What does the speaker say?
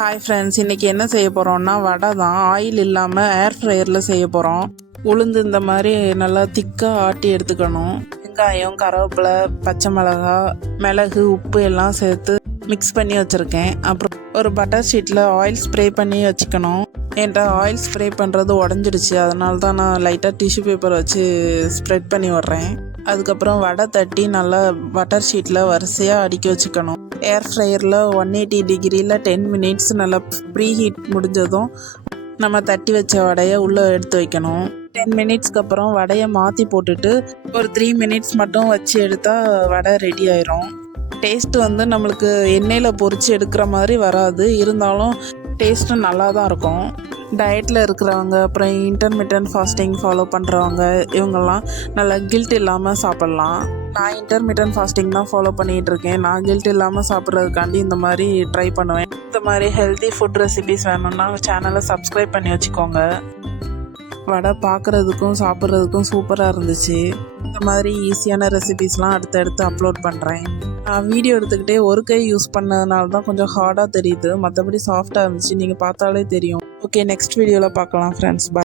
Hi friends, இன்றைக்கி என்ன செய்ய போகிறோம்னா வடை தான். ஆயில் இல்லாமல் ஏர் ஃப்ரையரில் செய்ய போகிறோம். உளுந்து இந்த மாதிரி நல்லா திக்காக ஆட்டி எடுத்துக்கணும். வெங்காயம், கருவேப்பிலை, பச்சை மிளகா, மிளகு, உப்பு எல்லாம் சேர்த்து மிக்ஸ் பண்ணி வச்சுருக்கேன். அப்புறம் ஒரு பட்டர் ஷீட்டில் ஆயில் ஸ்ப்ரே பண்ணி வச்சுக்கணும். என்கிட்ட ஆயில் ஸ்ப்ரே பண்ணுறது உடஞ்சிடுச்சு, அதனால தான் நான் லைட்டாக டிஷ்யூ பேப்பர் வச்சு ஸ்ப்ரெட் பண்ணி விட்றேன். அதுக்கப்புறம் வடை தட்டி நல்லா பட்டர் ஷீட்டில் வரிசையாக அடுக்கி வச்சுக்கணும். ஏர் ஃப்ரையரில் 180 டிகிரியில் 10 மினிட்ஸ் நல்லா ப்ரீ ஹீட் முடிஞ்சதும் நம்ம தட்டி வச்ச வடையை உள்ளே எடுத்து வைக்கணும். 10 மினிட்ஸ்க்கு அப்புறம் வடையை மாற்றி போட்டுட்டு ஒரு 3 மினிட்ஸ் மட்டும் வச்சு எடுத்தால் வடை ரெடி ஆயிரும். டேஸ்ட்டு நம்மளுக்கு எண்ணெயில் பொரித்து எடுக்கிற மாதிரி வராது, இருந்தாலும் டேஸ்ட்டும் நல்லா தான் இருக்கும். டயட்டில் இருக்கிறவங்க, அப்புறம் இன்டர்மிட்டன்ட் ஃபாஸ்டிங் ஃபாலோ பண்ணுறவங்க, இவங்கெல்லாம் நல்லா கில்ட் இல்லாமல் சாப்பிட்லாம். நான் இன்டர்மிட்டன்ட் ஃபாஸ்டிங் தான் ஃபாலோ பண்ணிகிட்டு இருக்கேன். நான் கில்ட் இல்லாமல் சாப்பிட்றதுக்காண்டி இந்த மாதிரி ட்ரை பண்ணுவேன். இந்த மாதிரி ஹெல்தி ஃபுட் ரெசிபிஸ் வேணும்னா சேனலை சப்ஸ்கிரைப் பண்ணி வச்சுக்கோங்க. வடை பார்க்குறதுக்கும் சாப்பிட்றதுக்கும் சூப்பராக இருந்துச்சு. இந்த மாதிரி ஈஸியான ரெசிபிஸ்லாம் அடுத்தடுத்து அப்லோட் பண்ணுறேன். நான் வீடியோ எடுத்துக்கிட்டே ஒரு கை யூஸ் பண்ணதுனால தான் கொஞ்சம் ஹார்டாக தெரியுது, மற்றபடி சாஃப்டாக இருந்துச்சு. நீங்கள் பார்த்தாலே தெரியும். ஓகே, நெக்ஸ்ட் வீடியோவில் பார்க்கலாம் ஃப்ரெண்ட்ஸ். பை.